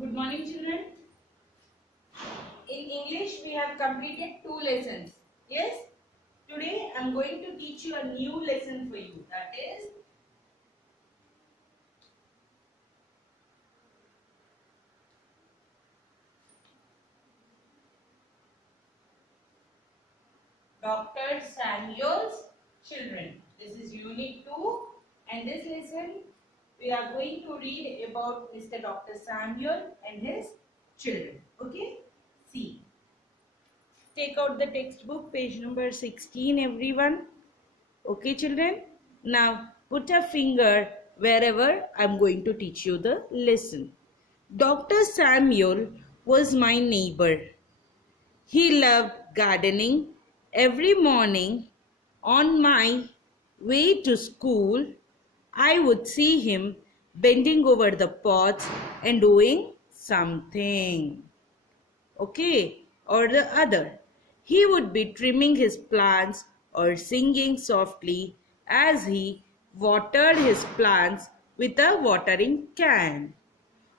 Good morning, children. In English, we have completed 2 lessons. Yes? Today, I am going to teach you a new lesson for you. That is Dr. Samuel's Children. This is Unit 2, and this lesson we are going to read about Mr. Dr. Samuel and his children. Okay? See. Take out the textbook, page number 16, everyone. Okay, children? Now, put a finger wherever I'm going to teach you the lesson. Dr. Samuel was my neighbor. He loved gardening. Every morning on my way to school, I would see him bending over the pots and doing something. Okay, or the other. He would be trimming his plants or singing softly as he watered his plants with a watering can.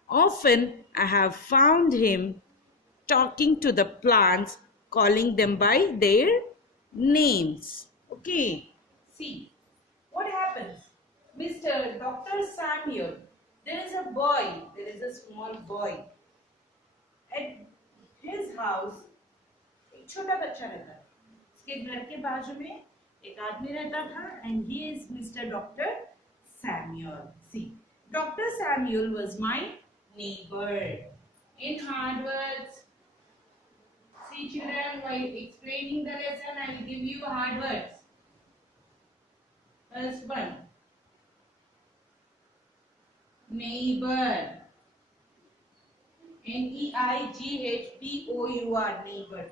Often I have found him talking to the plants, calling them by their names. Okay, see what happens. Mr. Dr. Samuel, there is a boy, there is a small boy. At his house, एक छोटा बच्चा रहता था. उसके घर के बाजू में एक आदमी रहता था, and he is Mr. Dr. Samuel. See, Dr. Samuel was my neighbor. In hard words, see children, while explaining the lesson, I will give you hard words. First one, neighbor. Neighbor, neighbor.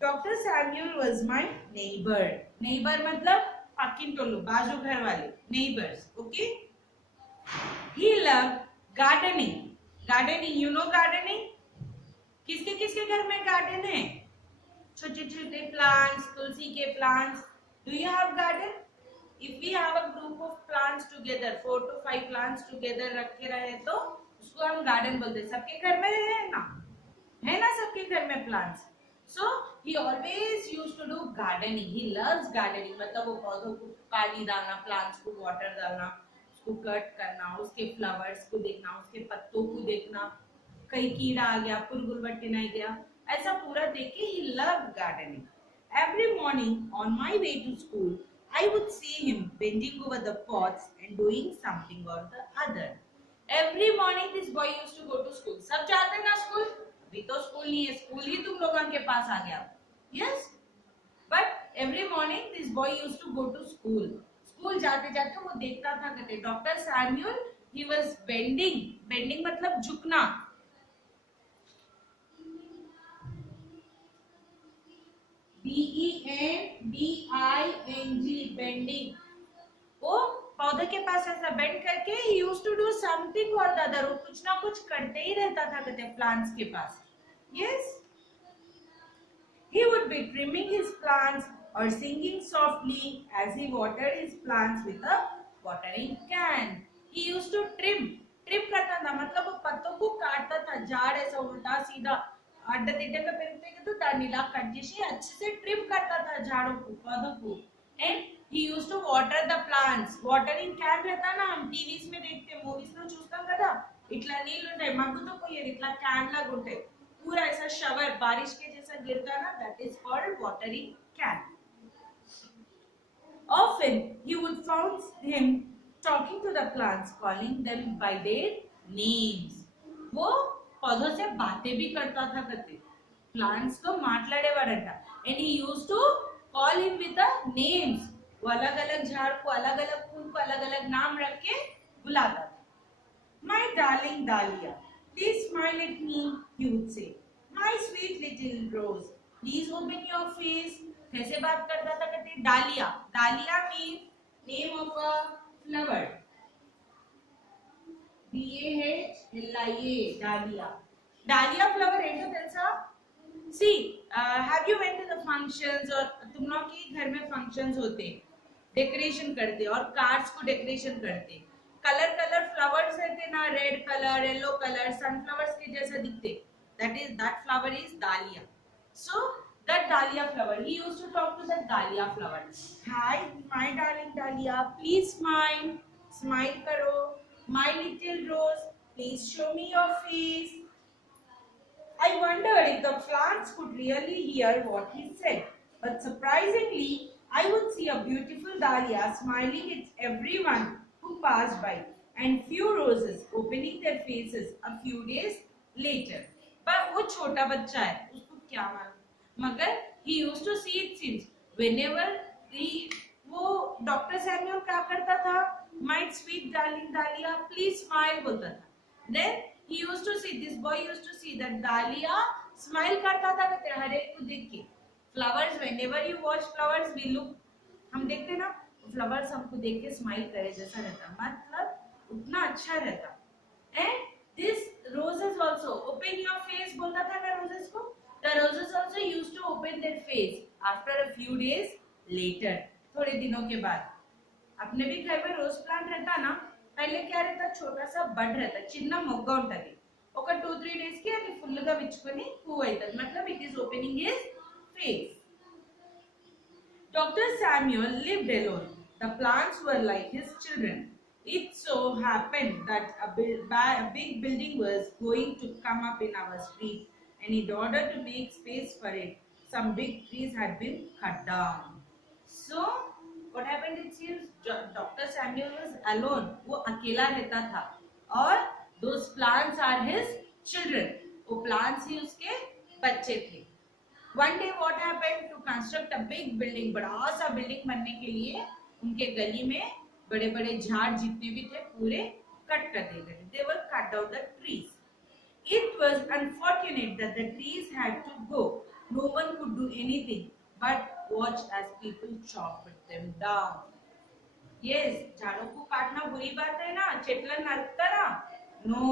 Dr. Samuel was my neighbor. Neighbor मतलब पक्किन tolu, बाजू घर वाले, neighbors. Okay? He loved gardening. Gardening, you know gardening? किसके किसके घर में garden है? छोटे छोटे plants, तुलसी के plants. Do you have garden? If we have a group of plants together, 4 to 5 plants together रखे रहे तो उसको हम गार्डन बोलते हैं. सबके घर में है ना सबके घर में plants. So he always used to do gardening. He loves gardening मतलब वो पौधों को पानी डालना, प्लांट्स को वाटर डालना, उसको कट करना, उसके फ्लावर्स को देखना, उसके पत्तों को देखना, कहीं कीड़ा आ गया, पुरगुलवट्टी नहीं गया, ऐसा पूरा देख के ही loved gardening. Every morning on my way to school I would see him bending over the pots and doing something or the other. Every morning this boy used to go to school. सब जाते ना school? अभी तो school नहीं है, school ही तुम लोगों के पास आ गया. Yes, but every morning this boy used to go to school. School जाते जाते वो देखता था कहते doctor Samuel he was bending. Bending मतलब झुकना. B-E-N-D-I-N-G, bending. वो पौधे के पास ऐसा बेंड करके he used to do something or the other. वो कुछ ना कुछ करते ही रहता था कहते प्लांट्स के पास. Yes, he would be trimming his plants or singing softly as he watered his plants with a watering can. He used to trim. Trim करता था मतलब वो पत्तों को काटता था. झाड़ ऐसा उल्टा सीधा अड्डा तिड्डे पे पेरते तो दानीला कट చేసి अच्छे से ट्रिम करता था झाड़ों को, पौधों को. And he used to water the plants. Watering can रहता ना, हम टीवीస్ में देखते, मूवीస్ లో చూస్తాం కదా, ఇట్లా నీళ్లు ఉంటాయి, మగ్గుతో పోయేది ఇట్లా క్యాన్ లాగా ఉంటాయి, पूरा ऐसा शवर बारिश के जैसा गिरता ना, that is called watering can. Often he would found him talking to the plants, calling them by their names. वो पौधों से बातें भी करता था करते, प्लांट्स तो माట్లాడేవాడంట. and he used to call him with the names. वो अलग अलग झाड़ को, अलग अलग फूल को अलग अलग नाम रख के बुलाता था. my darling dahlia, please smile at me, he would say. my sweet little rose, please open your face. कैसे बात करता था कहते डालिया. डालिया means name of a flower. D-A-H-L-I-A, dahlia. Dahlia flower ఏంటో తెలుసా? See, have you went to the functions और तुम लोग के घर में functions होते, डेकोरेशन करते और कार्ड्स को डेकोरेशन करते. कलर कलर फ्लावर्स रहते ना, red colour, yellow colour, sunflowers के जैसे दिखते, that flower is dahlia. So that dahlia flower, he used to talk to that dahlia flower. Hi my darling dahlia, please smile, smile karo. My little rose, please show me your face. I wondered if the plants could really hear what he said, but surprisingly I would see a beautiful dahlia smiling at everyone who passed by, and few roses opening their faces a few days later. पर वो छोटा बच्चा है, उसको क्या मालूम, मगर he used to see it since whenever वो डॉक्टर सैमुअल क्या करता था, my sweet darling dahlia please smile बोलता था. Then he used to see, this boy used to see that dahlia smile करता था हर एक को देख के. Flowers, whenever you watch flowers, we look, हम देखते ना फ्लावर्स हमको देख के स्माइल करे जैसा रहता, मतलब उतना अच्छा रहता. And this roses also open your face बोलता था ना roses को. The roses also used to open their face after a few days later, थोड़े दिनों के बाद. अपने भी घर में रोज प्लांट रहता ना, पहले क्या रहता, छोटा सा बड रहता, చిన్న మొగ్గ ఉంటది, ఒక 2-3 డేస్ కి అది ఫుల్ గా విచ్చుకొని పువ్వు అవుతుంది, मतलब it is opening his face. Dr. Samuel lived alone. The plants were like his children. It so happened that a big building was going to come up in our street, and in order to make space for it, some big trees had been cut down. So, what happened? It seems Dr. Samuel was alone. वो अकेला रहता था, और those plants are his children. वो plants ही उसके बच्चे थे. One day what happened, to construct a big building, बड़ा सा बिल्डिंग बनने के लिए उनके गली में बड़े बड़े झाड़ जितने भी थे पूरे कट कर दिए गए. They were cut down the trees. It was unfortunate that the trees had to go. No one could do anything but watch as people chopped them down. Yes, झाड़ों को काटना बुरी बात है ना, చెట్లను నరుకుతారా? No,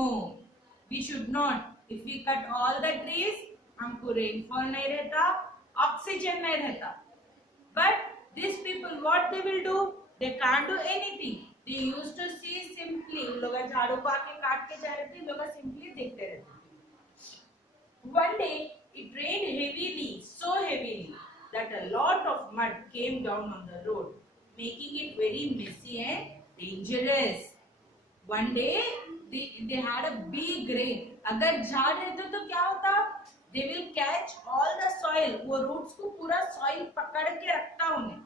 we should not. If we cut all the trees, हमको rainfall नहीं रहता, ऑक्सीजन नहीं रहता. But these people, what they will do? They can't do anything. They used to see simply, लोग झाड़ू को आके काट के जा रहे थे, लोग simply देखते रहते. One day it rained heavily, so heavily that a lot of mud came down on the road, making it very messy and dangerous. One day they had a big rain. अगर झाड़ रहते तो क्या होता? They will catch all the soil. वो roots को पूरा soil पकड़ के रखता उन्हें.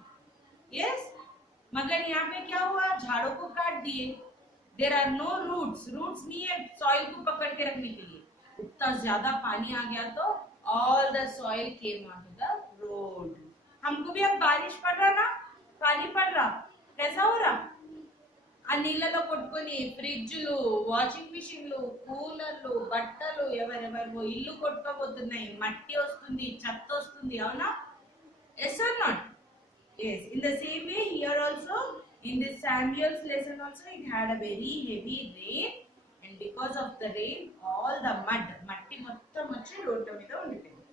Yes? मगर यहाँ पे क्या हुआ? झाड़ों को काट दिए. There are no roots. Roots नहीं है soil को पकड़ के रखने के लिए. उतना ज्यादा पानी आ गया तो all the soil came onto the road. हमको भी अब बारिश पड़ रहा ना, पानी पड़ रहा, कैसा हो रहा? ఆ నీళ్ళలో కొట్టుకొని ఫ్రిడ్జ్లు, వాషింగ్ మిషన్లు, కూలర్లు, బట్టలు ఎవరెవరు ఇల్లు కొట్టుకోబోతున్నాయి, మట్టి వస్తుంది, చెత్త వస్తుంది, అవునా? Yes or not? Yes. In the same way here also, in this Samuel's lesson also, it had a very heavy rain, and because of the rain all the mud, మట్టి మొత్తం వచ్చి రోడ్డు మీద ఉండిపోయింది.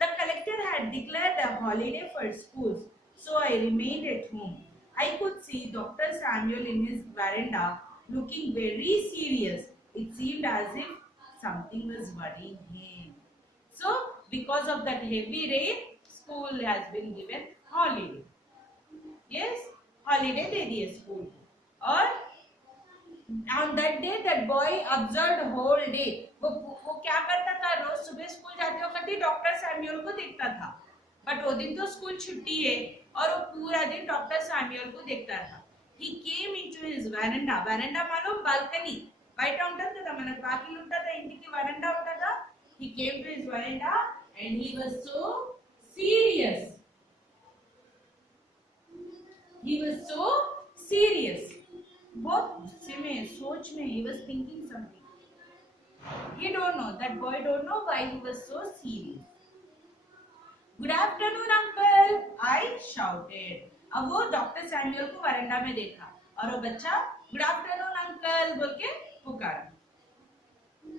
The collector had declared a holiday for schools, so I remained at home. I could see Dr. Samuel in his veranda looking very serious. It seemed as if something was worrying him. So, because of that heavy rain, school has been given holiday. Yes, holiday दे दिए school. और on that day, that boy observed whole day. वो क्या करता था? रोज सुबह school जाते वक्त ही doctor Samuel को देखता था. बट वो दिन तो स्कूल छुट्टी है और वो पूरा दिन डॉक्टर सैमुअल को देखता था. He came into his veranda. Veranda मालूम? बालकनी. బయట ఉంటుంది కదా మనకు, వాకిలి ఉంటుందా, ఇంటికి వరండా ఉంటుందా? He came to his veranda and he was so serious. He was so serious. बहुत गुस्से में, सोच में, he was thinking something. He don't know, that boy don't know why he was so serious. Good afternoon, uncle, I shouted. अब वो doctor Samuel को वरांडा में देखा और वो बच्चा गुड आफ्टरनून अंकल बोल के पुकारा.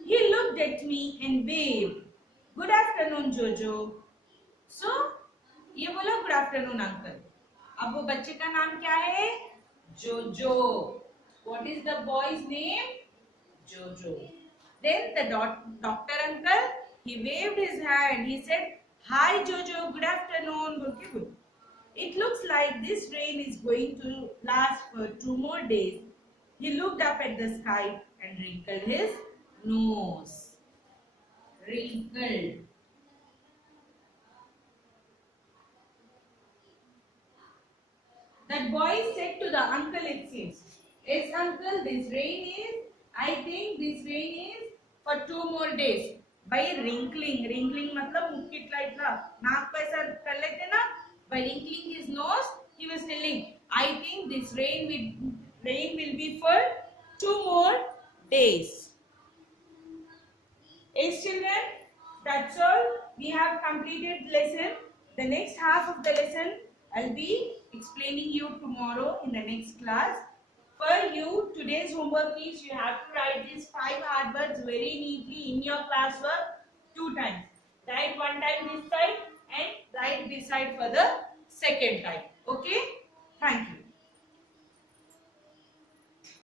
He looked at me and waved. Good afternoon, Jojo. So ये बोला गुड आफ्टरनून अंकल. अब वो बच्चे का नाम क्या है? जोजो. What is the boy's name? Jojo. Then the doctor uncle, he waved his hand. He said, "Hi Jojo, good afternoon." Good. It looks like this rain is going to last for 2 more days. He looked up at the sky and wrinkled his nose. Wrinkled. That boy said to the uncle, it seems, "Yes, uncle, this rain is, I think this rain is for 2 more days." By wrinkling, wrinkling मतलब मुख इतना इतना नाक पे ऐसा कर लेते ना, by wrinkling his nose, he was telling, "I think this rain will be for 2 more days." Yes, children, that's all. We have completed lesson. The next half of the lesson I'll be explaining you tomorrow in the next class. For you, today's homework is you have to write these 5 hard words very neatly in your classwork 2 times. Write 1 time this side and write this side for the second time. Okay?